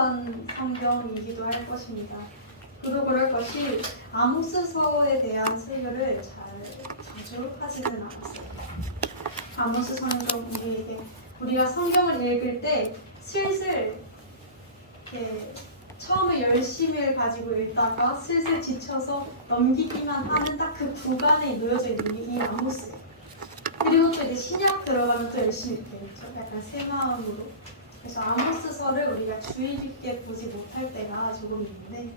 특수한 성경이기도 할 것입니다. 저도 그럴 것이 아모스서에 대한 설교를 자주 하지는 않았어요. 아모스 성경 우리가 성경을 읽을 때 슬슬 이렇게 처음에 열심을 가지고 읽다가 슬슬 지쳐서 넘기기만 하는 딱 그 구간에 놓여져 있는 게 이 아모스예요. 그리고 또 이제 신약 들어가면 또 열심히 읽게 되죠. 약간 새 마음으로. 그래서 아모스서를 우리가 주의 깊게 보지 못할 때가 조금 있는데,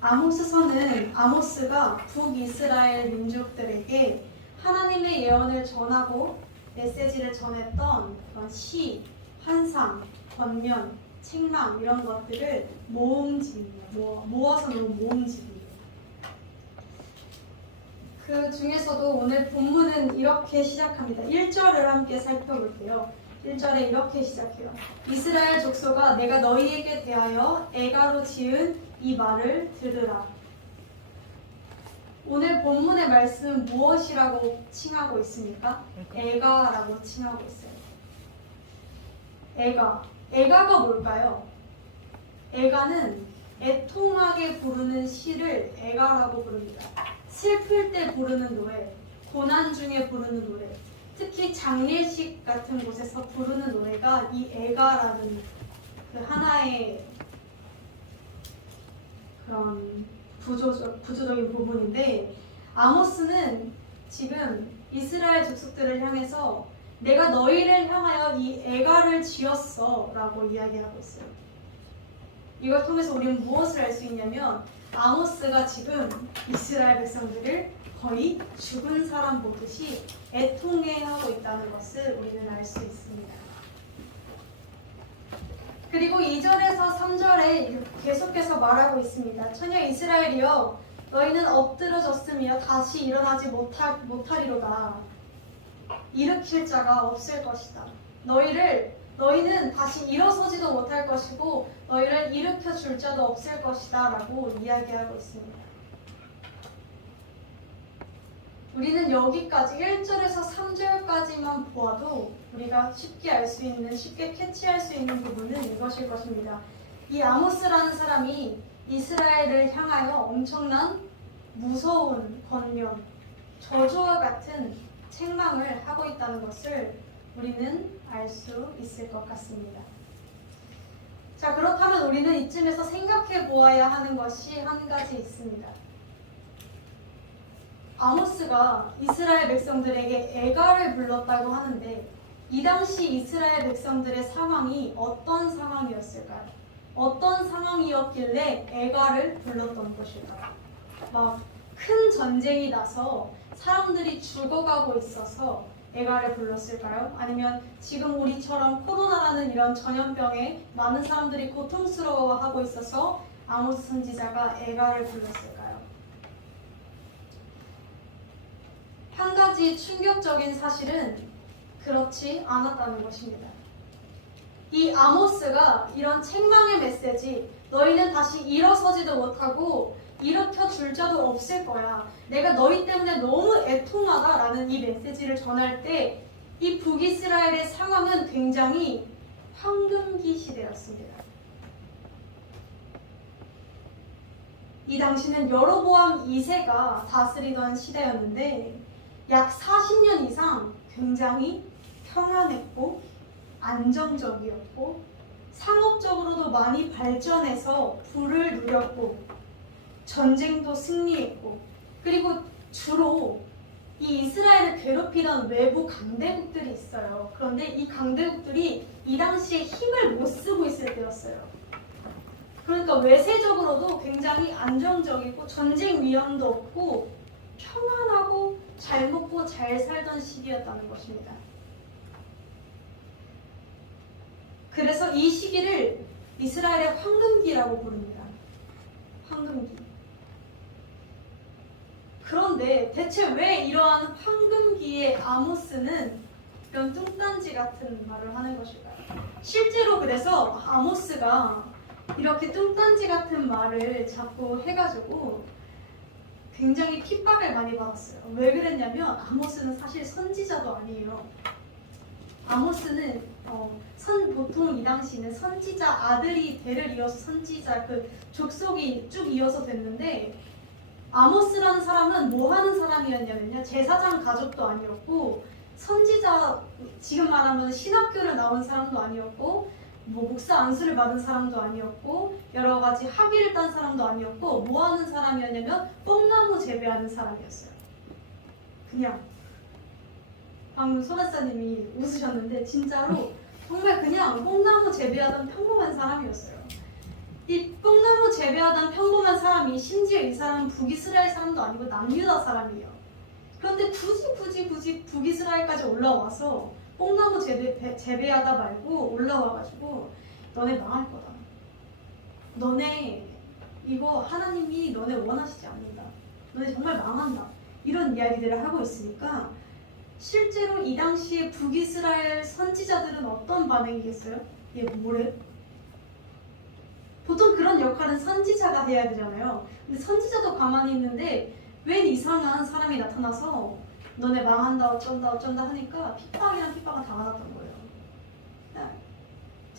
아모스서는 아모스가 북이스라엘 민족들에게 하나님의 예언을 전하고 메시지를 전했던 그런 시, 환상, 권면, 책망 이런 것들을 모아서 놓은 모음집이에요. 그 중에서도 오늘 본문은 이렇게 시작합니다. 1절을 함께 살펴볼게요. 1절에 이렇게 시작해요. 이스라엘 족속아, 내가 너희에게 대하여 애가로 지은 이 말을 들으라. 오늘 본문의 말씀은 무엇이라고 칭하고 있습니까? 애가라고 칭하고 있어요. 애가가 뭘까요? 애가는 애통하게 부르는 시를 애가라고 부릅니다. 슬플 때 부르는 노래, 고난 중에 부르는 노래, 특히 장례식 같은 곳에서 부르는 노래가 이 애가라는 그 하나의 그런 부조적인 부분인데, 아모스는 지금 이스라엘 족속들을 향해서 내가 너희를 향하여 이 애가를 지었어 라고 이야기하고 있어요. 이걸 통해서 우리는 무엇을 알 수 있냐면, 아모스가 지금 이스라엘 백성들을 거의 죽은 사람 보듯이 애통해하고 있다는 것을 우리는 알 수 있습니다. 그리고 2절에서 3절에 계속해서 말하고 있습니다. 처녀 이스라엘이여, 너희는 엎드러졌으며 다시 일어나지 못하리로다. 일으킬 자가 없을 것이다. 너희는 다시 일어서지도 못할 것이고 너희를 일으켜 줄 자도 없을 것이다 라고 이야기하고 있습니다. 우리는 여기까지 1절에서 3절까지만 보아도 우리가 쉽게 알 수 있는, 쉽게 캐치할 수 있는 부분은 이것일 것입니다. 이 아모스라는 사람이 이스라엘을 향하여 엄청난 무서운 권면, 저주와 같은 책망을 하고 있다는 것을 우리는 알 수 있을 것 같습니다. 자, 그렇다면 우리는 이쯤에서 생각해 보아야 하는 것이 한 가지 있습니다. 아모스가 이스라엘 백성들에게 애가를 불렀다고 하는데, 이 당시 이스라엘 백성들의 상황이 어떤 상황이었을까요? 어떤 상황이었길래 애가를 불렀던 것일까요? 막 큰 전쟁이 나서 사람들이 죽어가고 있어서 애가를 불렀을까요? 아니면 지금 우리처럼 코로나라는 이런 전염병에 많은 사람들이 고통스러워하고 있어서 아모스 선지자가 애가를 불렀을까요? 한 가지 충격적인 사실은 그렇지 않았다는 것입니다. 이 아모스가 이런 책망의 메시지, 너희는 다시 일어서지도 못하고 일으켜 줄 자도 없을 거야, 내가 너희 때문에 너무 애통하다라는 이 메시지를 전할 때 이 북이스라엘의 상황은 굉장히 황금기 시대였습니다. 이 당시는 여로보암 2세가 다스리던 시대였는데 약 40년 이상 굉장히 평안했고 안정적이었고 상업적으로도 많이 발전해서 부를 누렸고 전쟁도 승리했고, 그리고 주로 이 이스라엘을 괴롭히던 외부 강대국들이 있어요. 그런데 이 강대국들이 이 당시에 힘을 못 쓰고 있을 때였어요. 그러니까 외세적으로도 굉장히 안정적이고 전쟁 위험도 없고 평안하고 잘 먹고 잘 살던 시기였다는 것입니다. 그래서 이 시기를 이스라엘의 황금기라고 부릅니다. 황금기. 그런데 대체 왜 이러한 황금기에 아모스는 이런 뚱딴지 같은 말을 하는 것일까요? 실제로 그래서 아모스가 이렇게 뚱딴지 같은 말을 자꾸 해가지고 굉장히 핍박을 많이 받았어요. 왜 그랬냐면 아모스는 사실 선지자도 아니에요. 아모스는 보통 이 당시는 선지자 아들이 대를 이어서 선지자 그 족속이 쭉 이어서 됐는데 아모스라는 사람은 뭐 하는 사람이었냐면요. 제사장 가족도 아니었고 선지자 지금 말하면 신학교를 나온 사람도 아니었고 뭐 목사 안수를 받은 사람도 아니었고 여러 가지 학위를 딴 사람도 아니었고 뭐 하는 사람이었냐면 뽕나무 재배하는 사람이었어요. 그냥 방금 소라사님이 웃으셨는데 진짜로 정말 그냥 뽕나무 재배하던 평범한 사람이었어요. 이 뽕나무 재배하던 평범한 사람이 심지어 이 사람은 북이스라엘 사람도 아니고 남유다 사람이에요. 그런데 굳이 북이스라엘까지 올라와서 뽕나무 재배하다 말고 올라와가지고 너네 망할 거다. 너네 이거 하나님이 너네 원하시지 않는다. 너네 정말 망한다. 이런 이야기들을 하고 있으니까 실제로 이 당시에 북이스라엘 선지자들은 어떤 반응이겠어요? 얘 뭐래? 보통 그런 역할은 선지자가 해야 되잖아요. 근데 선지자도 가만히 있는데 웬 이상한 사람이 나타나서 너네 망한다 어쩐다 하니까 핍박이랑 핍박을 당하았던 거예요.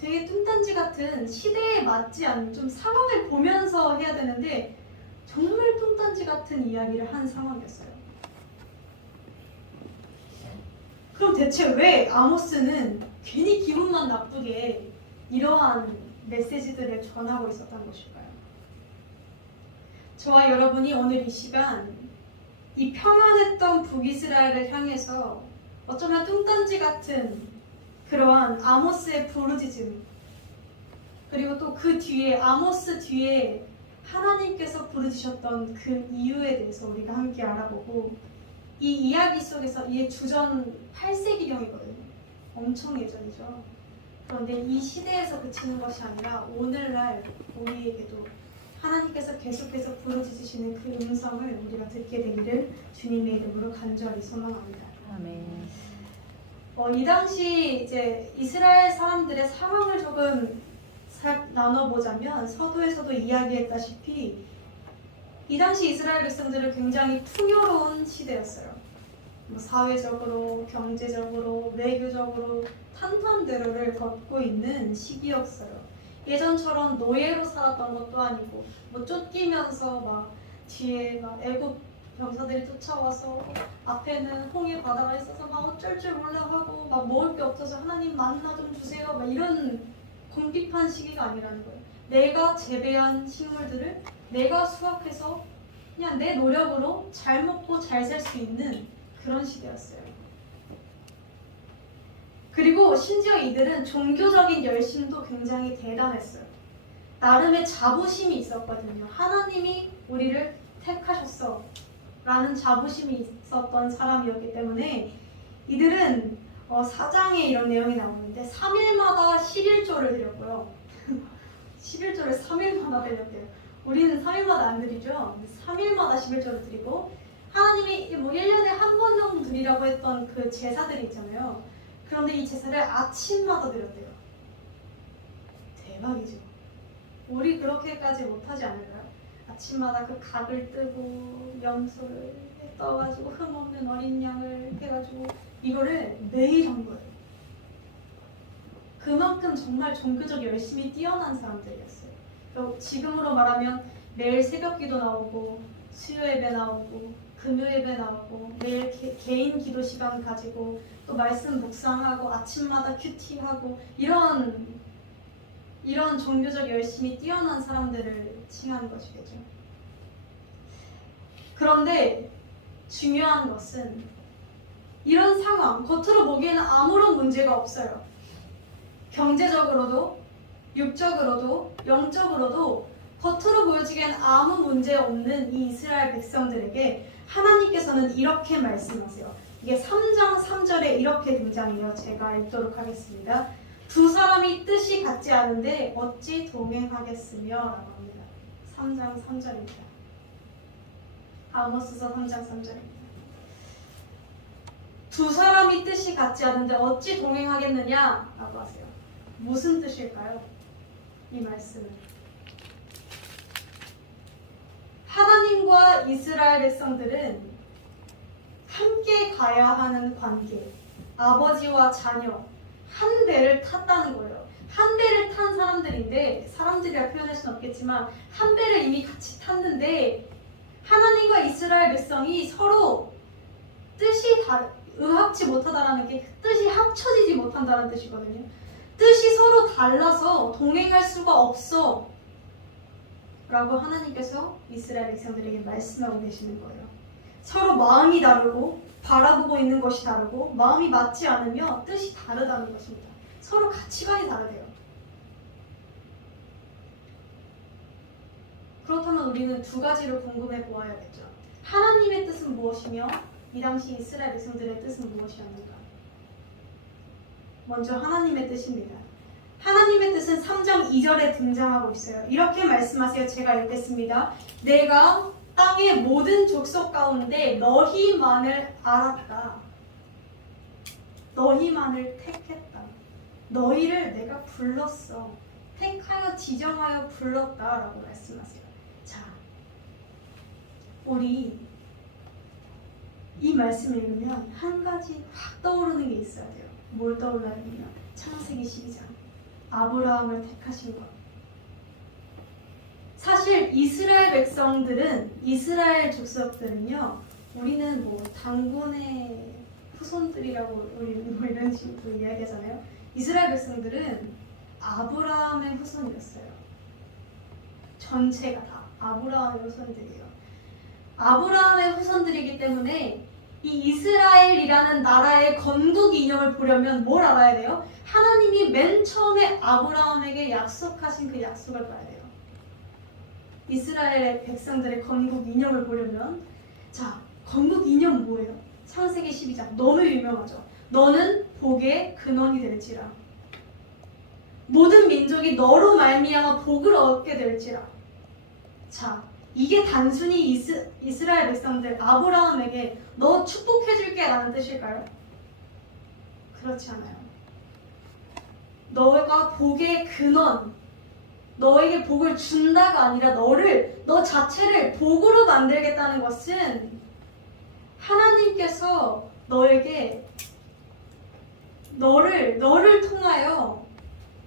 되게 뚱딴지 같은 시대에 맞지 않는 좀 상황을 보면서 해야 되는데 정말 뚱딴지 같은 이야기를 한 상황이었어요. 그럼 대체 왜 아모스는 괜히 기분만 나쁘게 이러한 메시지들을 전하고 있었던 것일까요? 저와 여러분이 오늘 이 시간 이 평안했던 북이스라엘을 향해서 어쩌면 뚱딴지 같은 그러한 아모스의 부르짖음 그리고 또 그 뒤에 아모스 뒤에 하나님께서 부르짖으셨던 그 이유에 대해서 우리가 함께 알아보고 이 이야기 속에서 이게 주전 8세기경이거든요. 엄청 예전이죠. 그런데 이 시대에서 그치는 것이 아니라 오늘날 우리에게도 하나님께서 계속해서 부르짖으시는 그 음성을 우리가 듣게 되기를 주님의 이름으로 간절히 소망합니다. 아멘. 이 당시 이제 이스라엘 사람들의 상황을 조금 나눠보자면 서두에서도 이야기했다시피 이 당시 이스라엘 백성들은 굉장히 풍요로운 시대였어요. 사회적으로, 경제적으로, 외교적으로 탄탄대로를 걷고 있는 시기였어요. 예전처럼 노예로 살았던 것도 아니고 쫓기면서 막 뒤에 막 애국 병사들이 쫓아와서 앞에는 홍해 바다가 있어서 막 어쩔 줄 몰라 하고 막 먹을 게 없어서 하나님 만나 좀 주세요 막 이런 궁핍한 시기가 아니라는 거예요. 내가 재배한 식물들을 내가 수확해서 그냥 내 노력으로 잘 먹고 잘 살 수 있는 그런 시대였어요. 그리고 심지어 이들은 종교적인 열심도 굉장히 대단했어요. 나름의 자부심이 있었거든요. 하나님이 우리를 택하셨어 라는 자부심이 있었던 사람이었기 때문에 이들은 4장에 이런 내용이 나오는데 3일마다 11조를 드렸고요. 11조를 3일마다 드렸대요. 우리는 3일마다 안 드리죠. 3일마다 11조를 드리고 하나님이 뭐 1년에 한 번 정도 드리라고 했던 그 제사들이 있잖아요. 그런데 이 제사를 아침마다 드렸대요. 대박이죠. 우리 그렇게까지 못하지 않을까요? 아침마다 그 각을 뜨고 염소를 떠가지고 흠없는 어린 양을 해가지고 이거를 매일 한 거예요. 그만큼 정말 종교적 열심히 뛰어난 사람들이었어요. 지금으로 말하면 매일 새벽기도 나오고 수요 예배 나오고 금요 예배 나오고 매일 개인 기도 시간 가지고 또 말씀 묵상하고 아침마다 큐티하고 이런 종교적 열심히 뛰어난 사람들을 칭하는 것이겠죠. 그런데 중요한 것은 이런 상황, 겉으로 보기에는 아무런 문제가 없어요. 경제적으로도, 육적으로도, 영적으로도 겉으로 보여지기엔 아무 문제 없는 이 이스라엘 백성들에게 하나님께서는 이렇게 말씀하세요. 이게 3장 3절에 이렇게 등장해요. 제가 읽도록 하겠습니다. 두 사람이 뜻이 같지 않은데 어찌 동행하겠으며 라고 합니다. 3장 3절입니다. 아모스서 3장 3절입니다. 두 사람이 뜻이 같지 않은데 어찌 동행하겠느냐 라고 하세요. 무슨 뜻일까요? 이 말씀은 하나님과 이스라엘 백성들은 함께 가야 하는 관계, 아버지와 자녀, 한 배를 탔다는 거예요. 한 배를 탄 사람들인데, 사람들이라 표현할 수는 없겠지만 한 배를 이미 같이 탔는데 하나님과 이스라엘 백성이 서로 뜻이 의합치 못하다라는 게 뜻이 합쳐지지 못한다는 뜻이거든요. 뜻이 서로 달라서 동행할 수가 없어 라고 하나님께서 이스라엘 백성들에게 말씀하고 계시는 거예요. 서로 마음이 다르고 바라보고 있는 것이 다르고 마음이 맞지 않으며 뜻이 다르다는 것입니다. 서로 가치관이 다르대요. 그렇다면 우리는 두 가지를 궁금해 보아야겠죠. 하나님의 뜻은 무엇이며 이 당시 이스라엘 백성들의 뜻은 무엇이었는가? 먼저 하나님의 뜻입니다. 하나님의 뜻은 3장 2절에 등장하고 있어요. 이렇게 말씀하세요. 제가 읽겠습니다. 내가 땅의 모든 족속 가운데 너희만을 알았다. 너희만을 택했다. 너희를 내가 불렀어. 택하여 지정하여 불렀다라고 말씀하세요. 자, 우리 이 말씀을 읽으면 한 가지 확 떠오르는 게 있어야 돼요. 뭘 떠올라야 되냐? 창세기 12장. 아브라함을 택하신 것. 사실 이스라엘 백성들은, 이스라엘 족속들은요, 우리는 뭐 당군의 후손들이라고 우리 뭐 이런 식으로 이야기하잖아요. 이스라엘 백성들은 아브라함의 후손이었어요. 전체가 다 아브라함의 후손들이에요. 아브라함의 후손들이기 때문에 이 이스라엘이라는 나라의 건국 이념을 보려면 뭘 알아야 돼요? 하나님이 맨 처음에 아브라함에게 약속하신 그 약속을 봐야 돼요. 이스라엘의 백성들의 건국 이념을 보려면, 자, 건국 이념 뭐예요? 창세기 12장 너무 유명하죠. 너는 복의 근원이 될지라. 모든 민족이 너로 말미암아 복을 얻게 될지라. 자, 이게 단순히 이스라엘 백성들 아브라함에게 너 축복해줄게 라는 뜻일까요? 그렇지 않아요. 너가 복의 근원, 너에게 복을 준다가 아니라 너 자체를 복으로 만들겠다는 것은 하나님께서 너에게 너를 통하여,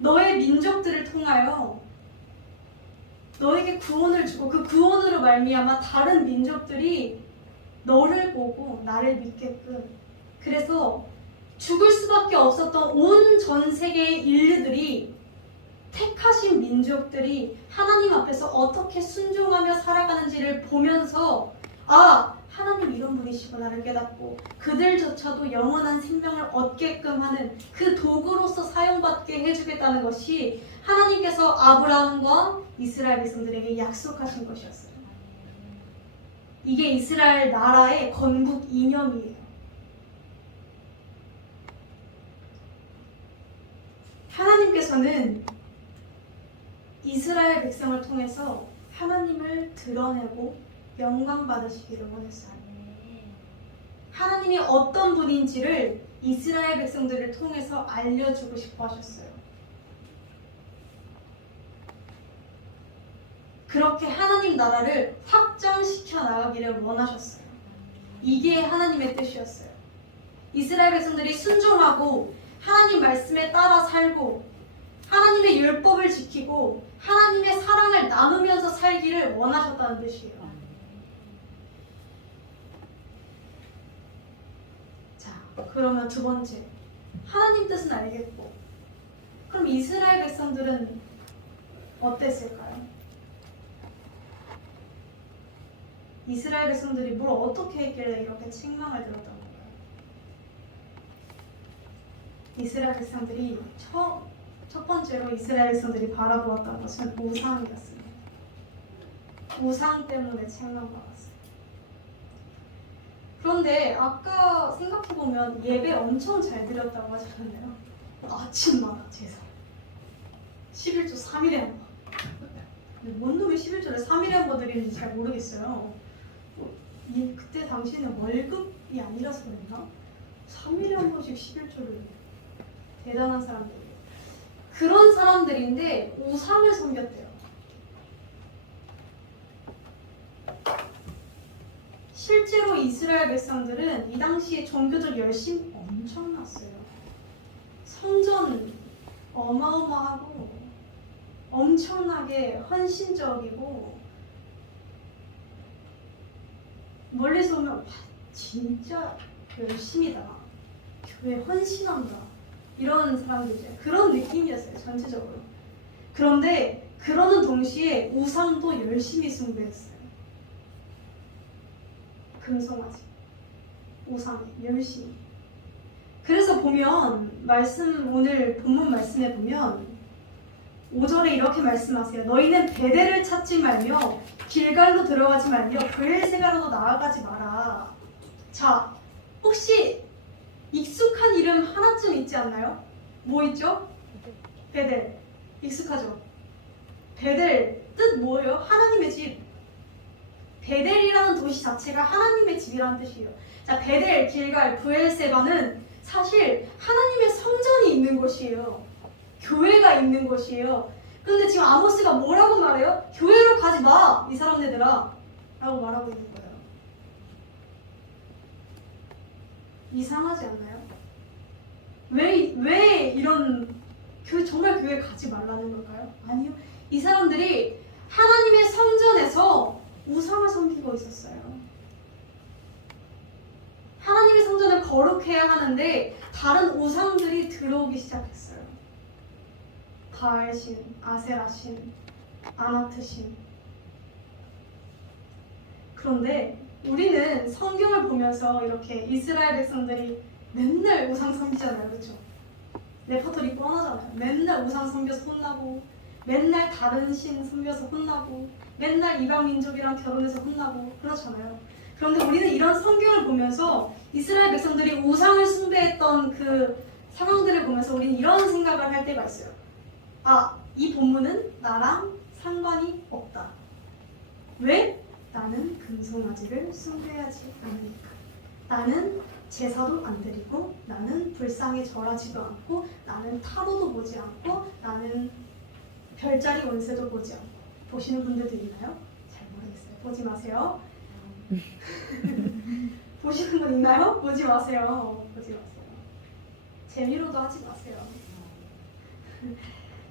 너의 민족들을 통하여 너에게 구원을 주고 그 구원으로 말미암아 다른 민족들이 너를 보고 나를 믿게끔, 그래서 죽을 수밖에 없었던 온 전 세계의 인류들이, 택하신 민족들이 하나님 앞에서 어떻게 순종하며 살아가는지를 보면서 아, 하나님 이런 분이시구나를 깨닫고 그들조차도 영원한 생명을 얻게끔 하는 그 도구로서 사용받게 해주겠다는 것이 하나님께서 아브라함과 이스라엘 백성들에게 약속하신 것이었어요. 이게 이스라엘 나라의 건국 이념이에요. 하나님께서는 이스라엘 백성을 통해서 하나님을 드러내고 영광 받으시기를 원했어요. 하나님이 어떤 분인지를 이스라엘 백성들을 통해서 알려주고 싶어 하셨어요. 그렇게 하나님 나라를 확장시켜 나가기를 원하셨어요. 이게 하나님의 뜻이었어요. 이스라엘 백성들이 순종하고 하나님 말씀에 따라 살고 하나님의 율법을 지키고 하나님의 사랑을 나누면서 살기를 원하셨다는 뜻이에요. 자, 그러면 두 번째, 하나님 뜻은 알겠고, 그럼 이스라엘 백성들은 어땠을까요? 이스라엘 백성들이 뭘 어떻게 했길래 이렇게 책망을 들었던 건가요? 이스라엘 백성들이 첫 번째로 이스라엘 백성들이 바라보았던 것은 우상이었습니다. 우상 때문에 책망받았어요. 그런데 아까 생각해보면 예배 엄청 잘 드렸다고 하셨는데요. 아침마다 제사 11조 3일에 한 번. 뭔 놈의 11조를 3일에 한 번 드리는지 잘 모르겠어요. 그때 당시에는 월급이 아니라서 그랬나? 3일에 한 번씩 11조를. 대단한 사람들이에요. 그런 사람들인데 우상을 섬겼대요. 실제로 이스라엘 백성들은 이 당시에 종교적 열심이 엄청났어요. 성전 어마어마하고 엄청나게 헌신적이고 멀리서 보면 와, 진짜 열심이다. 교회 헌신한다. 이런 사람들이죠. 그런 느낌이었어요. 전체적으로. 그런데 그러는 동시에 우상도 열심히 숭배했어요. 금송아지. 우상에 열심히. 그래서 보면 오늘 본문 말씀에 보면 5절에 이렇게 말씀하세요. 너희는 베델을 찾지 말며 길갈로 들어가지 말며 브엘세바로 나아가지 마라. 자, 혹시 익숙한 이름 하나쯤 있지 않나요? 뭐 있죠? 베델. 익숙하죠? 베델 뜻 뭐예요? 하나님의 집. 베델이라는 도시 자체가 하나님의 집이라는 뜻이에요. 자, 베델, 길갈, 브엘세바는 사실 하나님의 성전이 있는 곳이에요. 교회가 있는 곳이에요. 근데 지금 아모스가 뭐라고 말해요? 교회로 가지 마, 이 사람네들아 라고 말하고 있는 거예요. 이상하지 않나요? 왜 이런 정말 교회 가지 말라는 걸까요? 아니요. 이 사람들이 하나님의 성전에서 우상을 섬기고 있었어요. 하나님의 성전을 거룩해야 하는데 다른 우상들이 들어오기 시작했어요. 바알신, 아세라신, 아나트신. 그런데 우리는 성경을 보면서 이렇게 이스라엘 백성들이 맨날 우상 섬기잖아요. 그렇죠? 레퍼토리 뻔하잖아요. 맨날 우상 섬겨서 혼나고, 맨날 다른 신 섬겨서 혼나고, 맨날 이방 민족이랑 결혼해서 혼나고 그렇잖아요. 그런데 우리는 이런 성경을 보면서 이스라엘 백성들이 우상을 숭배했던 그 상황들을 보면서 우리는 이런 생각을 할 때가 있어요. 아, 이 본문은 나랑 상관이 없다. 왜? 나는 금송아지를 숭배하지 않으니까. 나는 제사도 안 드리고, 나는 불상에 절하지도 않고, 나는 타로도 보지 않고, 나는 별자리 운세도 보지 않고. 보시는 분들도 있나요? 잘 모르겠어요. 보지 마세요. 보시는 분 있나요? 보지 마세요. 보지 마세요. 재미로도 하지 마세요.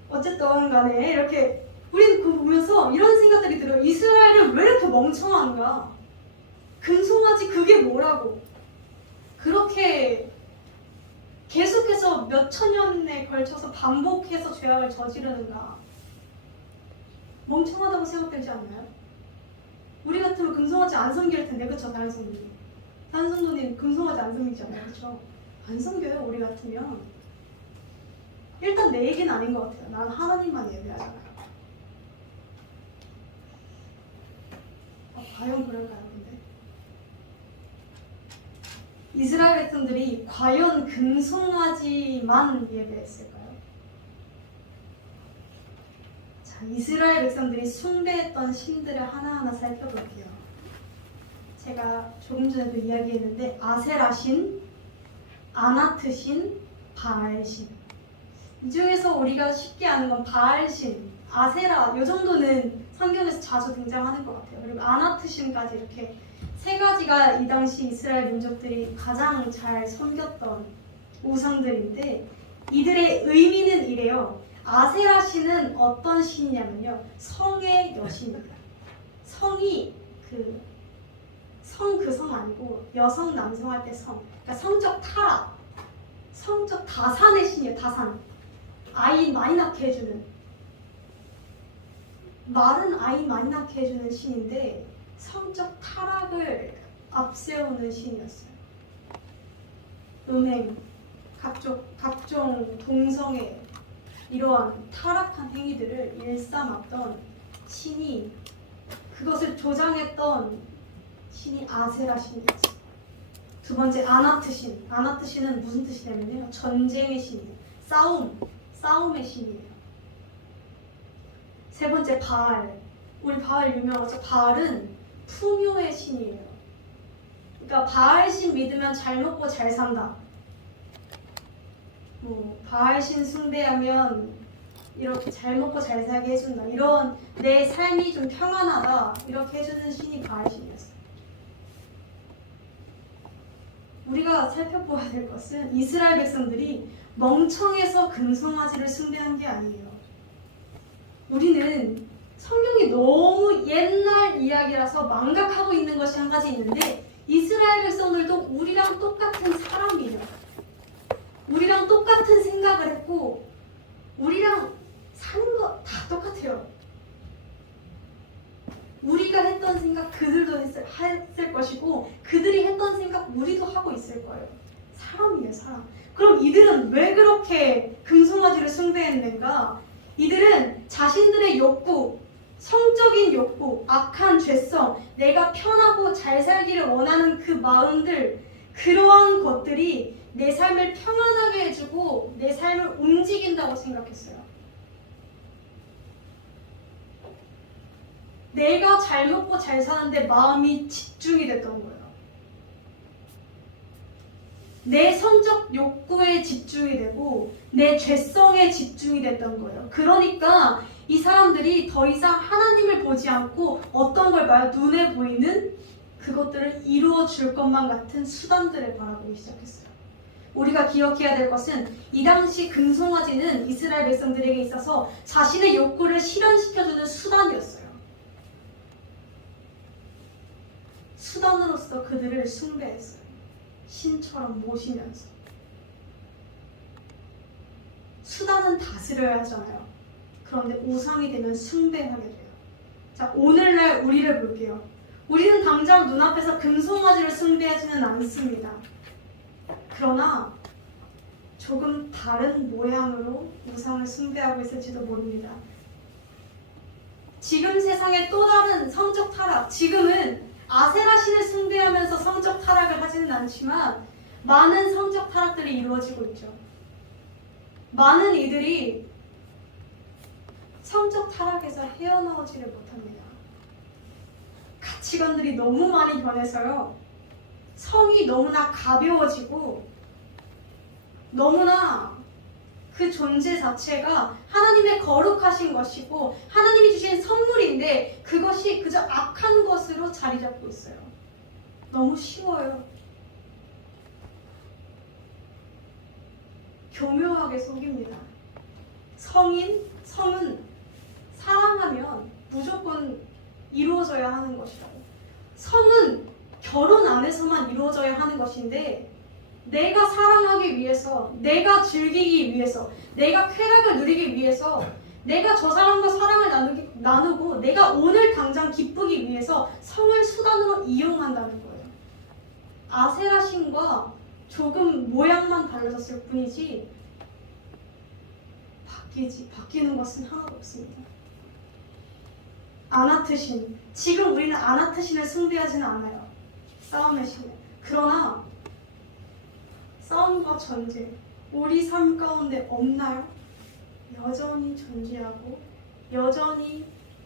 어쨌든 간에 이렇게 우리는 그거 보면서 이런 생각들이 들어요. 이스라엘은 왜 이렇게 멍청한가? 금송아지 그게 뭐라고? 그렇게 계속해서 몇 천 년에 걸쳐서 반복해서 죄악을 저지르는가? 멍청하다고 생각되지 않나요? 우리 같으면 금송아지 안 섬길 텐데, 그쵸? 다른 성도님. 다른 성도님 금송아지 안 섬기잖아요, 그쵸? 안 섬겨요, 우리 같으면. 일단 내 얘기는 아닌 것 같아요. 난 하나님만 예배하잖아요. 과연 그럴까요, 근데? 이스라엘 백성들이 과연 금송아지만 예배했을까요? 자, 이스라엘 백성들이 숭배했던 신들을 하나하나 살펴볼게요. 제가 조금 전에도 이야기했는데 아세라신, 아나트신, 바알신. 이 중에서 우리가 쉽게 아는 건 바알신, 아세라 이 정도는 성경에서 자주 등장하는 것 같아요. 그리고 아나트신까지 이렇게 세 가지가 이 당시 이스라엘 민족들이 가장 잘 섬겼던 우상들인데 이들의 의미는 이래요. 아세라 신은 어떤 신이냐면요. 성의 여신입니다. 성이 그 성 아니고 여성 남성 할 때 성. 그러니까 성적 타락, 성적 다산의 신이에요. 다산. 아이 많이 낳게 해주는, 마른 아이 많이 낳게 해주는 신인데 성적 타락을 앞세우는 신이었어요. 음행, 각종 동성애 이러한 타락한 행위들을 일삼았던 신이, 그것을 조장했던 신이 아세라 신이었어요. 두 번째 아나트신. 아나트신은 무슨 뜻이냐면요. 전쟁의 신이에요. 싸움의 신이에요. 세 번째 바알. 우리 바알 유명하죠. 바알은 풍요의 신이에요. 그러니까 바알 신 믿으면 잘 먹고 잘 산다. 바알 신 숭배하면 이렇게 잘 먹고 잘 살게 해준다. 이런 내 삶이 좀 평안하다. 이렇게 해주는 신이 바알 신이었어요. 우리가 살펴보아야 될 것은 이스라엘 백성들이 멍청해서 금송아지를 숭배한 게 아니에요. 우리는 성경이 너무 옛날 이야기라서 망각하고 있는 것이 한 가지 있는데, 이스라엘 백성들도 우리랑 똑같은 사람이에요. 우리랑 똑같은 생각을 했고 우리랑 사는 거 다 똑같아요. 우리가 했던 생각 그들도 했을 것이고 그들이 했던 생각 우리도 하고 있을 거예요. 사람이에요, 사람. 그럼 이들은 왜 그렇게 금송아지를 숭배했는가? 이들은 자신들의 욕구, 성적인 욕구, 악한 죄성, 내가 편하고 잘 살기를 원하는 그 마음들, 그러한 것들이 내 삶을 평안하게 해주고 내 삶을 움직인다고 생각했어요. 내가 잘 먹고 잘 사는데 마음이 집중이 됐던 거예요. 내 성적 욕구에 집중이 되고 내 죄성에 집중이 됐던 거예요. 그러니까 이 사람들이 더 이상 하나님을 보지 않고 어떤 걸 봐요? 눈에 보이는 그것들을 이루어 줄 것만 같은 수단들을 바라보기 시작했어요. 우리가 기억해야 될 것은 이 당시 금송아지는 이스라엘 백성들에게 있어서 자신의 욕구를 실현시켜주는 수단이었어요. 수단으로서 그들을 숭배했어요. 신처럼 모시면서. 수단은 다스려야 하잖아요. 그런데 우상이 되면 숭배하게 돼요. 자, 오늘날 우리를 볼게요. 우리는 당장 눈앞에서 금송아지를 숭배하지는 않습니다. 그러나 조금 다른 모양으로 우상을 숭배하고 있을지도 모릅니다. 지금 세상의 또 다른 성적 타락, 지금은 아세라 신을 숭배하면서 성적 타락을 하지는 않지만 많은 성적 타락들이 이루어지고 있죠. 많은 이들이 성적 타락에서 헤어나오지를 못합니다. 가치관들이 너무 많이 변해서요. 성이 너무나 가벼워지고 너무나 그 존재 자체가 하나님의 거룩하신 것이고 하나님이 주신 선물인데 그것이 그저 악한 것으로 자리 잡고 있어요. 너무 쉬워요. 교묘하게 속입니다. 성은 사랑하면 무조건 이루어져야 하는 것이라고. 성은 결혼 안에서만 이루어져야 하는 것인데 내가 사랑하기 위해서, 내가 즐기기 위해서, 내가 쾌락을 누리기 위해서, 내가 저 사람과 사랑을 나누고 내가 오늘 당장 기쁘기 위해서 성을 수단으로 이용한다는 거예요. 아세라 신과 조금 모양만 달라졌을 뿐이지 바뀌는 것은 하나도 없습니다. 아나트 신, 지금 우리는 아나트 신을 숭배하지는 않아요. 싸움의 신을. 그러나 싸움과 전쟁, 우리 삶 가운데 없나요? 여전히 존재하고 여전히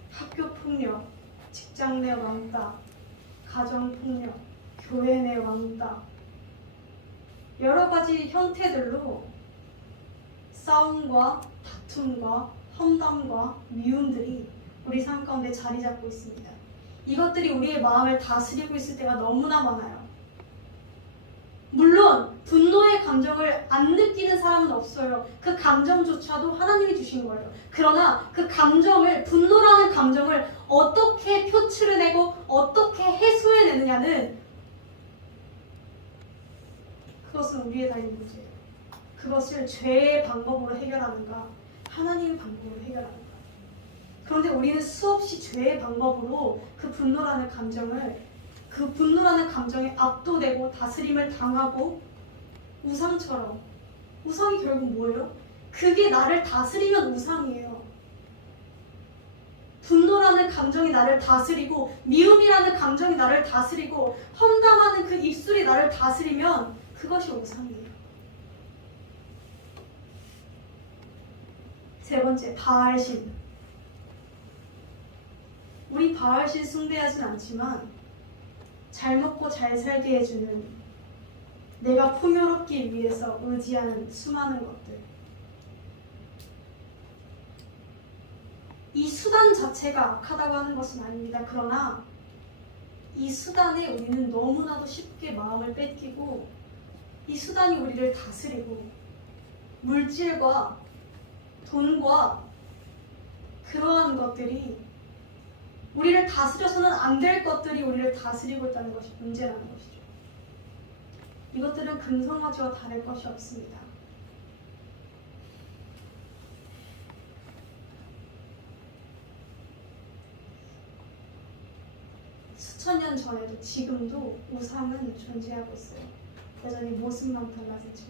학교 폭력, 직장 내 왕따, 가정 폭력, 교회 내 왕따, 여러 가지 형태들로 싸움과 다툼과 험담과 미움들이 우리 삶 가운데 자리 잡고 있습니다. 이것들이 우리의 마음을 다스리고 있을 때가 너무나 많아요. 물론 분노의 감정을 안 느끼는 사람은 없어요. 그 감정조차도 하나님이 주신 거예요. 그러나 그 감정을, 분노라는 감정을 어떻게 표출해내고 어떻게 해소해내느냐는 그것은 우리에 달린 문제예요. 그것을 죄의 방법으로 해결하는가, 하나님의 방법으로 해결하는가. 그런데 우리는 수없이 죄의 방법으로 그 분노라는 감정에 압도되고 다스림을 당하고 우상처럼. 우상이 결국 뭐예요? 그게 나를 다스리면 우상이에요. 분노라는 감정이 나를 다스리고 미움이라는 감정이 나를 다스리고 험담하는 그 입술이 나를 다스리면 그것이 우상이에요. 세 번째, 바알신. 우리 바알신 숭배하진 않지만 잘 먹고 잘 살게 해주는, 내가 풍요롭기 위해서 의지하는 수많은 것들. 이 수단 자체가 악하다고 하는 것은 아닙니다. 그러나 이 수단에 우리는 너무나도 쉽게 마음을 뺏기고 이 수단이 우리를 다스리고 물질과 돈과 그러한 것들이 우리를 다스려서는 안 될 것들이 우리를 다스리고 있다는 것이 문제라는 것이죠. 이것들은 금성아지와 다를 것이 없습니다. 수천 년 전에도 지금도 우상은 존재하고 있어요. 여전히 모습만 달라지죠.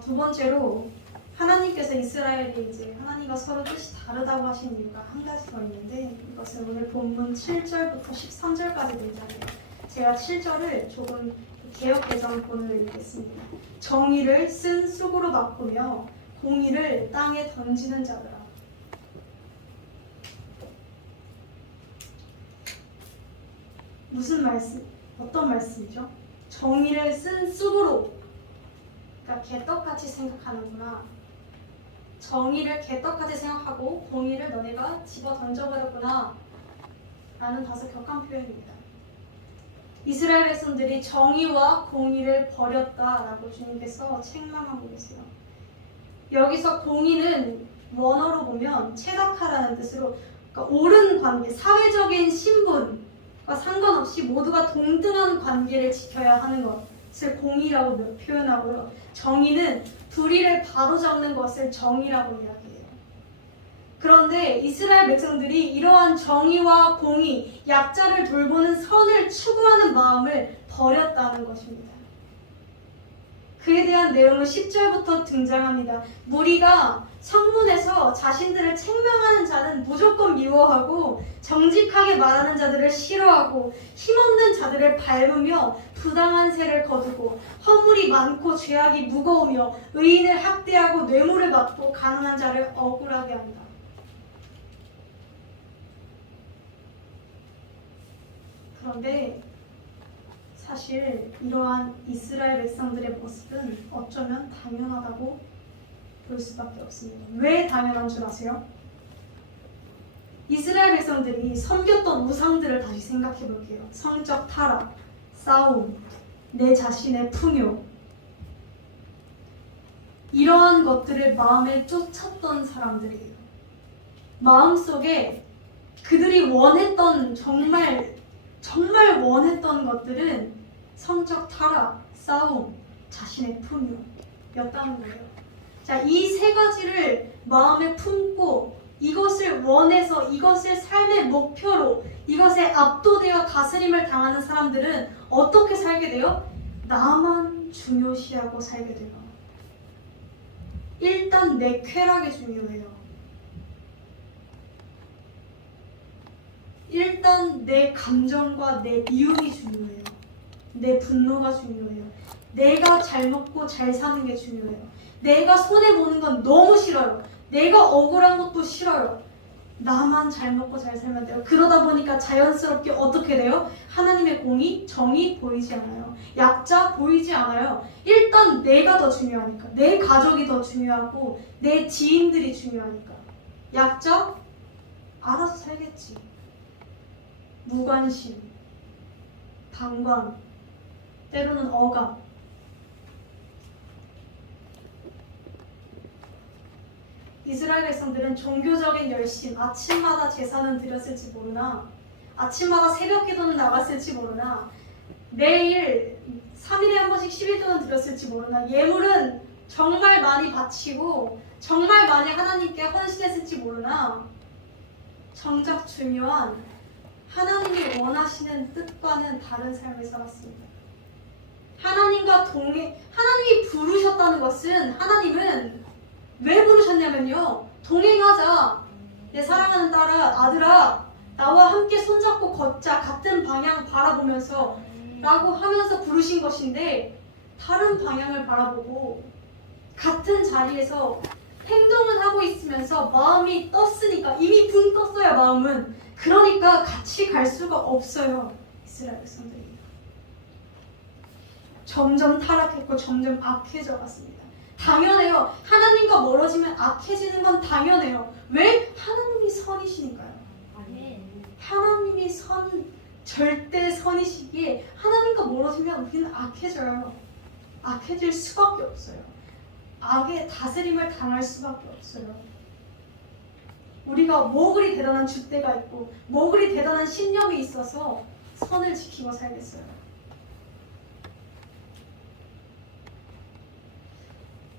두 번째로 하나님께서 이스라엘이 이제 하나님과 서로 뜻이 다르다고 하신 이유가 한 가지 더 있는데, 이것은 오늘 본문 7절부터 13절까지 되잖아요. 제가 7절을 조금 개역 개정본을 읽겠습니다. 정의를 쓴 쑥으로 바꾸며 공의를 땅에 던지는 자들아. 무슨 말씀? 어떤 말씀이죠? 정의를 쓴 쑥으로. 그러니까 개떡같이 생각하는구나. 정의를 개떡같이 생각하고 공의를 너네가 집어 던져버렸구나 라는 다소 격한 표현입니다. 이스라엘 백성들이 정의와 공의를 버렸다라고 주님께서 책망하고 계세요. 여기서 공의는 원어로 보면 체다카라는 뜻으로, 그러니까 옳은 관계, 사회적인 신분과 상관없이 모두가 동등한 관계를 지켜야 하는 것을 공의라고 표현하고요. 정의는 불의를 바로잡는 것을 정의라고 이야기해요. 그런데 이스라엘 백성들이 이러한 정의와 공의, 약자를 돌보는 선을 추구하는 마음을 버렸다는 것입니다. 그에 대한 내용은 10절부터 등장합니다. 무리가 성문에서 자신들을 책망하는 자는 무조건 미워하고 정직하게 말하는 자들을 싫어하고 힘없는 자들을 밟으며 부당한 세를 거두고 허물이 많고 죄악이 무거우며 의인을 학대하고 뇌물을 받고 가난한 자를 억울하게 한다. 그런데 사실 이러한 이스라엘 백성들의 모습은 어쩌면 당연하다고 볼 수밖에 없습니다. 왜 당연한 줄 아세요? 이스라엘 백성들이 섬겼던 우상들을 다시 생각해 볼게요. 성적 타락, 싸움, 내 자신의 풍요, 이러한 것들을 마음에 쫓았던 사람들이에요. 마음속에 그들이 원했던, 정말 원했던 것들은 성적 타락, 싸움, 자신의 풍요였다는 거예요. 자, 이 세 가지를 마음에 품고 이것을 원해서, 이것을 삶의 목표로, 이것에 압도되어 다스림을 당하는 사람들은 어떻게 살게 돼요? 나만 중요시하고 살게 돼요. 일단 내 쾌락이 중요해요. 일단 내 감정과 내 미움이 중요해요. 내 분노가 중요해요. 내가 잘 먹고 잘 사는 게 중요해요. 내가 손해보는 건 너무 싫어요. 내가 억울한 것도 싫어요. 나만 잘 먹고 잘 살면 돼요. 그러다 보니까 자연스럽게 어떻게 돼요? 하나님의 공의, 정의 보이지 않아요. 약자 보이지 않아요. 일단 내가 더 중요하니까. 내 가족이 더 중요하고 내 지인들이 중요하니까. 약자? 알아서 살겠지. 무관심, 방관, 때로는 억압. 이스라엘 백성들은 종교적인 열심, 아침마다 제사는 드렸을지 모르나, 아침마다 새벽 기도는 나갔을지 모르나, 매일 3일에 한 번씩 11도는 드렸을지 모르나, 예물은 정말 많이 바치고 정말 많이 하나님께 헌신했을지 모르나, 정작 중요한 하나님이 원하시는 뜻과는 다른 삶을 살았습니다. 하나님과 하나님이 부르셨다는 것은, 하나님은 왜 부르셨냐면요, 동행하자. 내 사랑하는 딸아, 아들아, 나와 함께 손잡고 걷자. 같은 방향 바라보면서 라고 하면서 부르신 것인데, 다른 방향을 바라보고 같은 자리에서 행동을 하고 있으면서 마음이 떴으니까, 이미 붕 떴어요, 마음은. 그러니까 같이 갈 수가 없어요. 이스라엘 백성들이 점점 타락했고 점점 악해져 갔습니다. 당연해요. 하나님과 멀어지면 악해지는 건 당연해요. 왜? 하나님이 선이시니까요. 하나님이 절대 선이시기에 하나님과 멀어지면 우리는 악해져요. 악해질 수밖에 없어요. 악의 다스림을 당할 수밖에 없어요. 우리가 뭐 그리 대단한 줏대가 있고 뭐 그리 대단한 신념이 있어서 선을 지키고 살겠어요.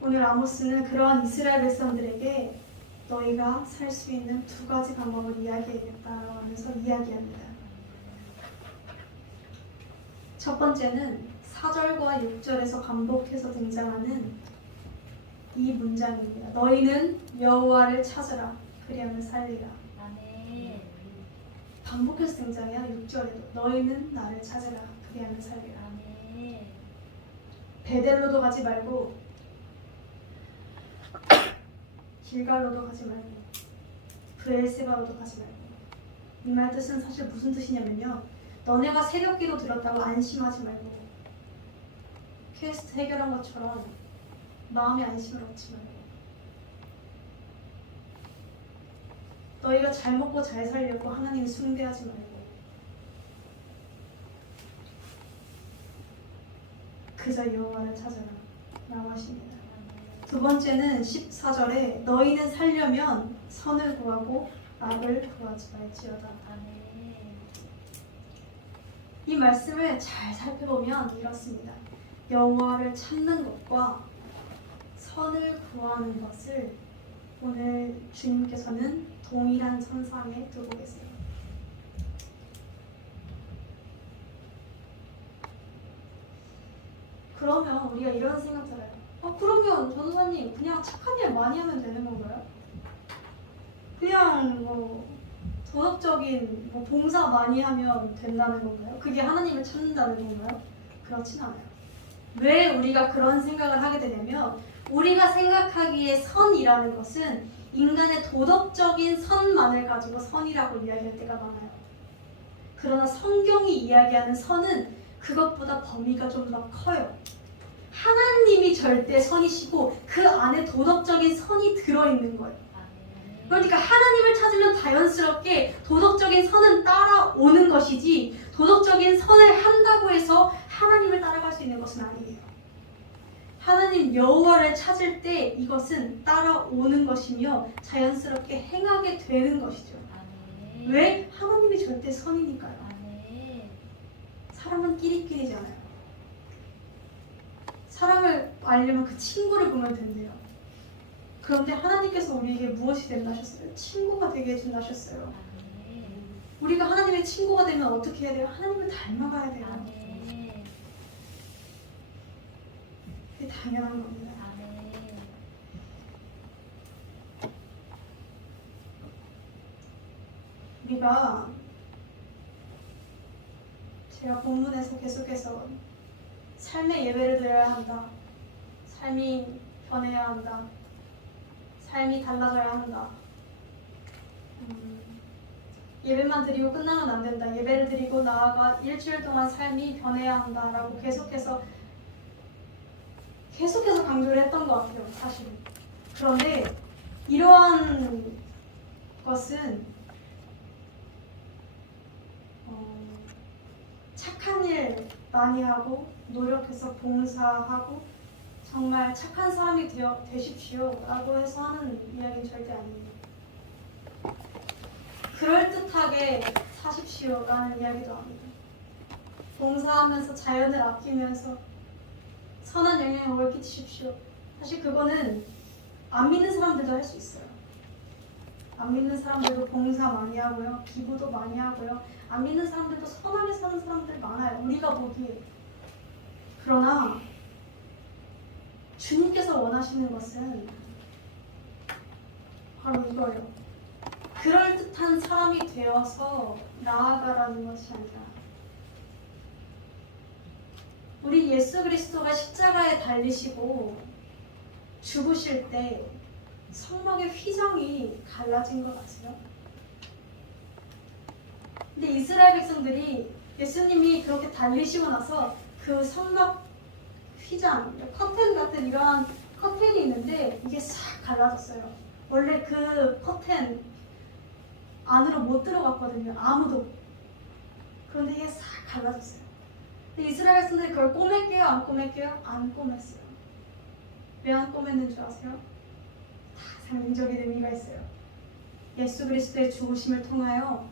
오늘 아모스는 그러한 이스라엘 백성들에게 너희가 살 수 있는 두 가지 방법을 이야기하겠다라고 하면서 이야기합니다. 첫 번째는 4절과 6절에서 반복해서 등장하는 이 문장입니다. 너희는 여호와를 찾으라 그리하면 살리라. 아멘. 반복해서 등장해요. 6절에도 너희는 나를 찾으라 그리하면 살리라. 아멘. 베델로도 가지 말고 길갈로도 가지 말고 브엘세바로도 가지 말고. 이 말 뜻은 사실 무슨 뜻이냐면요, 너네가 새벽기도 들었다고 안심하지 말고 퀘스트 해결한 것처럼 마음의 안심을 얻지 말고, 너희가 잘 먹고 잘 살려고 하나님 숭배하지 말고, 그저 여호와를 찾아라 라고 하십니다. 두 번째는 14절에 너희는 살려면 선을 구하고 악을 구하지 말지어다. 아멘. 이 말씀을 잘 살펴보면 이렇습니다. 여호와를 찾는 것과 선을 구하는 것을 오늘 주님께서는 동일한 선상에 두고 계세요. 그러면 우리가 이런 생각 들어요. 그러면 전도사님 그냥 착한 일 많이 하면 되는 건가요? 그냥 뭐 도덕적인 봉사 많이 하면 된다는 건가요? 그게 하나님을 찾는다는 건가요? 그렇진 않아요. 왜 우리가 그런 생각을 하게 되냐면, 우리가 생각하기에 선이라는 것은 인간의 도덕적인 선만을 가지고 선이라고 이야기할 때가 많아요. 그러나 성경이 이야기하는 선은 그것보다 범위가 좀 더 커요. 하나님이 절대 선이시고 그 안에 도덕적인 선이 들어있는 거예요. 그러니까 하나님을 찾으면 자연스럽게 도덕적인 선은 따라오는 것이지, 도덕적인 선을 한다고 해서 하나님을 따라갈 수 있는 것은 아니에요. 하나님 여호와를 찾을 때 이것은 따라오는 것이며 자연스럽게 행하게 되는 것이죠. 왜? 하나님이 절대 선이니까요. 사람은 끼리끼리잖아요. 사람을 알려면 그 친구를 보면 된대요. 그런데 하나님께서 우리에게 무엇이 된다 하셨어요? 친구가 되게 해준다 하셨어요. 우리가 하나님의 친구가 되면 어떻게 해야 돼요? 하나님을 닮아가야 돼요. 그게 당연한 겁니다. 우리가 제가 본문에서 계속해서 삶의 예배를 드려야 한다, 삶이 변해야 한다, 삶이 달라져야 한다, 예배만 드리고 끝나면 안 된다, 예배를 드리고 나아가 일주일 동안 삶이 변해야 한다라고 계속해서 강조를 했던 것 같아요, 사실은. 그런데 이러한 것은 착한 일 많이 하고 노력해서 봉사하고 정말 착한 사람이 되십시오 라고 해서 하는 이야기는 절대 아니에요. 그럴듯하게 사십시오 라는 이야기도 아닙니다. 봉사하면서 자연을 아끼면서 선한 영향을 끼치십시오. 사실 그거는 안 믿는 사람들도 할 수 있어요. 안 믿는 사람들도 봉사 많이 하고요, 기부도 많이 하고요, 안 믿는 사람들도 선하게 사는 사람들 많아요, 우리가 보기에. 그러나 주님께서 원하시는 것은 바로 이거예요. 그럴듯한 사람이 되어서 나아가라는 것이 아니라, 우리 예수 그리스도가 십자가에 달리시고 죽으실 때 성막의 휘장이 갈라진 것 아세요? 근데 이스라엘 백성들이 예수님이 그렇게 달리시고 나서 그 성막 휘장, 커튼 같은 이러한 커튼이 있는데 이게 싹 갈라졌어요. 원래 그 커튼 안으로 못 들어갔거든요, 아무도. 그런데 이게 싹 갈라졌어요. 근데 이스라엘 백성들이 그걸 꼬맸게요? 안 꼬맸게요? 안 꼬맸어요. 왜 안 꼬맸는 줄 아세요? 다 상징적인 의미가 있어요. 예수 그리스도의 죽으심을 통하여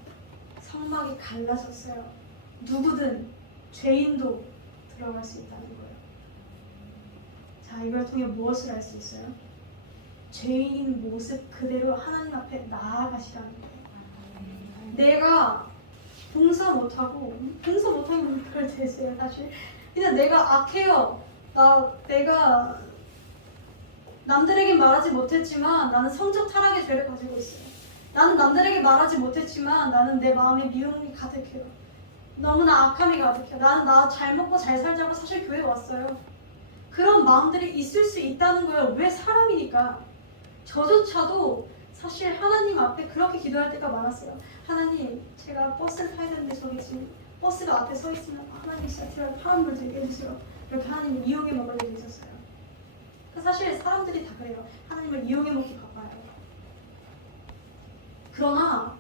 성막이 갈라졌어요. 누구든 죄인도 들어갈 수 있다는 거예요. 자, 이걸 통해 무엇을 알 수 있어요? 죄인인 모습 그대로 하나님 앞에 나아가시라는 거예요. 내가 봉사 못하고 그걸 대세요 사실. 그냥 내가 악해요. 내가 남들에게 말하지 못했지만 나는 성적 타락의 죄를 가지고 있어요. 나는 남들에게 말하지 못했지만 나는 내 마음에 미움이 가득해요. 너무나 악함이 가득해요. 나는 나 잘 먹고 잘 살자고 사실 교회에 왔어요. 그런 마음들이 있을 수 있다는 거예요. 왜? 사람이니까. 저조차도 사실 하나님 앞에 그렇게 기도할 때가 많았어요. 하나님, 제가 버스를 타야 되는데 저기 지금 버스가 앞에 서 있으면 하나님 진짜 제발 파란 물 들게 해주세요. 이렇게 하나님 이용해 먹을 일이 있었어요. 사실 사람들이 다 그래요. 하나님을 이용해 먹기 바빠요. 그러나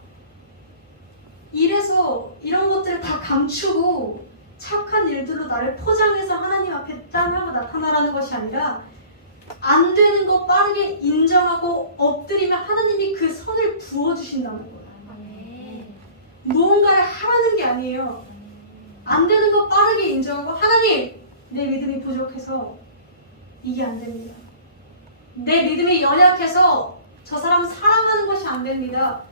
이래서 이런 것들을 다 감추고 착한 일들로 나를 포장해서 하나님 앞에 딴하고 나타나라는 것이 아니라 안 되는 거 빠르게 인정하고 엎드리면 하나님이 그 선을 부어주신다는 거예요. 무언가를 하라는 게 아니에요. 안 되는 거 빠르게 인정하고 하나님, 내 믿음이 부족해서 이게 안 됩니다. 내 믿음이 연약해서 저 사람 사랑하는 것이 안 됩니다.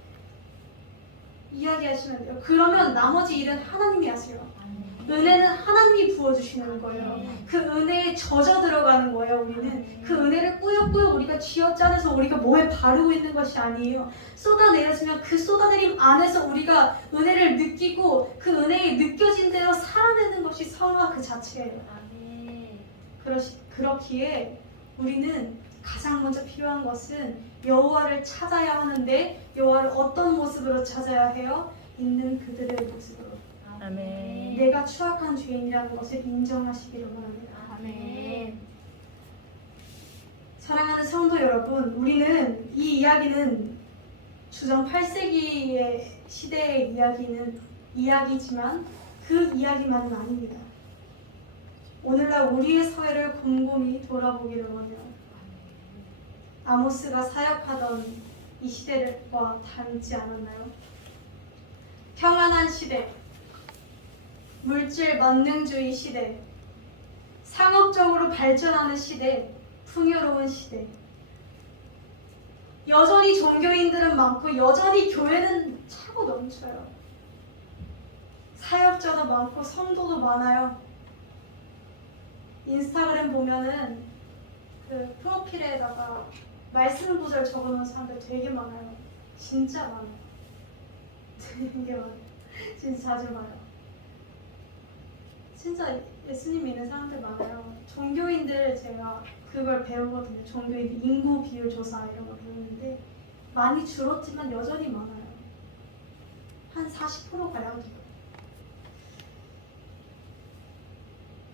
이야기하시면 돼요. 그러면 나머지 일은 하나님이 하세요. 은혜는 하나님이 부어주시는 거예요. 그 은혜에 젖어 들어가는 거예요. 우리는 그 은혜를 꾸역꾸역 우리가 쥐어짜내서 우리가 몸에 바르고 있는 것이 아니에요. 쏟아내려지면 그 쏟아내림 안에서 우리가 은혜를 느끼고 그 은혜에 느껴진 대로 살아내는 것이 성화 그 자체예요. 그렇기에 우리는 가장 먼저 필요한 것은 여호와를 찾아야 하는데 여호와를 어떤 모습으로 찾아야 해요? 있는 그들의 모습으로. 아멘. 내가 추악한 죄인이라는 것을 인정하시기를 원합니다. 아멘. 사랑하는 성도 여러분, 우리는 이 이야기는 주전 8세기의 시대의 이야기지만 그 이야기만은 아닙니다. 오늘날 우리의 사회를 곰곰이 돌아보기를 원해요. 아모스가 사역하던 이 시대와 닮지 않았나요? 평안한 시대, 물질 만능주의 시대, 상업적으로 발전하는 시대, 풍요로운 시대. 여전히 종교인들은 많고 여전히 교회는 차고 넘쳐요. 사역자도 많고 성도도 많아요. 인스타그램 보면은 그 프로필에다가 말씀 구절 적어놓은 사람들 되게 많아요. 진짜 많아요. 되게 많아요. 진짜 자주 봐요. 진짜 예수님 믿는 사람들 많아요. 종교인들 제가 그걸 배우거든요. 종교인들 인구 비율 조사 이런 거 배우는데 많이 줄었지만 여전히 많아요. 한 40%가량 돼요.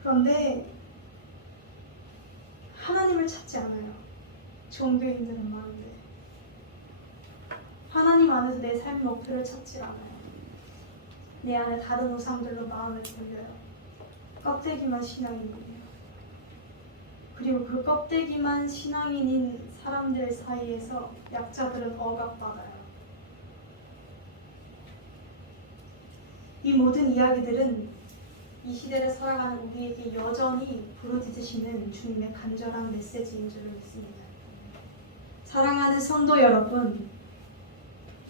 그런데 하나님을 찾지 않아요. 종교인들은 많은데 하나님 안에서 내 삶의 목표를 찾지 않아요. 내 안에 다른 우상들로 마음을 돌려요. 껍데기만 신앙인이에요. 그리고 그 껍데기만 신앙인인 사람들 사이에서 약자들은 억압받아요. 이 모든 이야기들은 이 시대를 살아가는 우리에게 여전히 부르짖으시는 주님의 간절한 메시지인 줄로 믿습니다. 사랑하는 성도 여러분,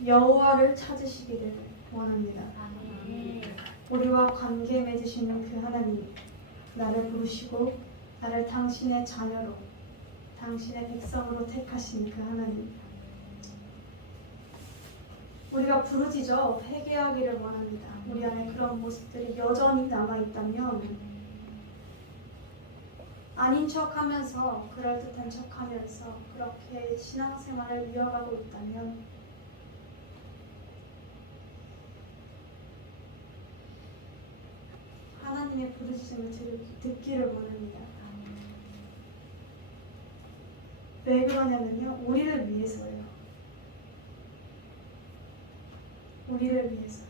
여호와를 찾으시기를 원합니다. 우리와 관계 맺으시는 그 하나님, 나를 부르시고 나를 당신의 자녀로, 당신의 백성으로 택하신 그 하나님, 우리가 부르짖어 회개하기를 원합니다. 우리 안에 그런 모습들이 여전히 남아있다면 아닌 척하면서 그럴듯한 척하면서 그렇게 신앙생활을 이어가고 있다면 하나님의 부르짖음을 듣기를 원합니다. 왜 그러냐면요, 우리를 위해서예요. 우리를 위해서.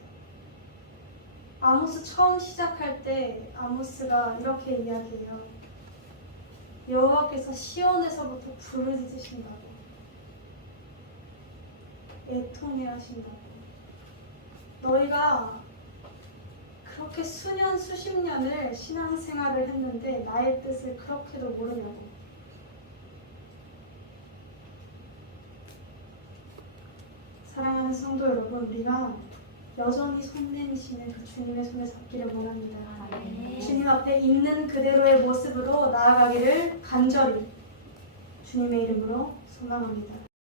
아모스 처음 시작할 때 아모스가 이렇게 이야기해요. 여호와께서 시온에서부터 부르짖으신다고, 애통해 하신다고. 너희가 그렇게 수년 수십 년을 신앙생활을 했는데 나의 뜻을 그렇게도 모르냐고. 사랑하는 성도 여러분, 우리가 여전히 손 내미시는 그 주님의 손을 잡기를 원합니다. 아멘. 주님 앞에 있는 그대로의 모습으로 나아가기를 간절히 주님의 이름으로 소망합니다.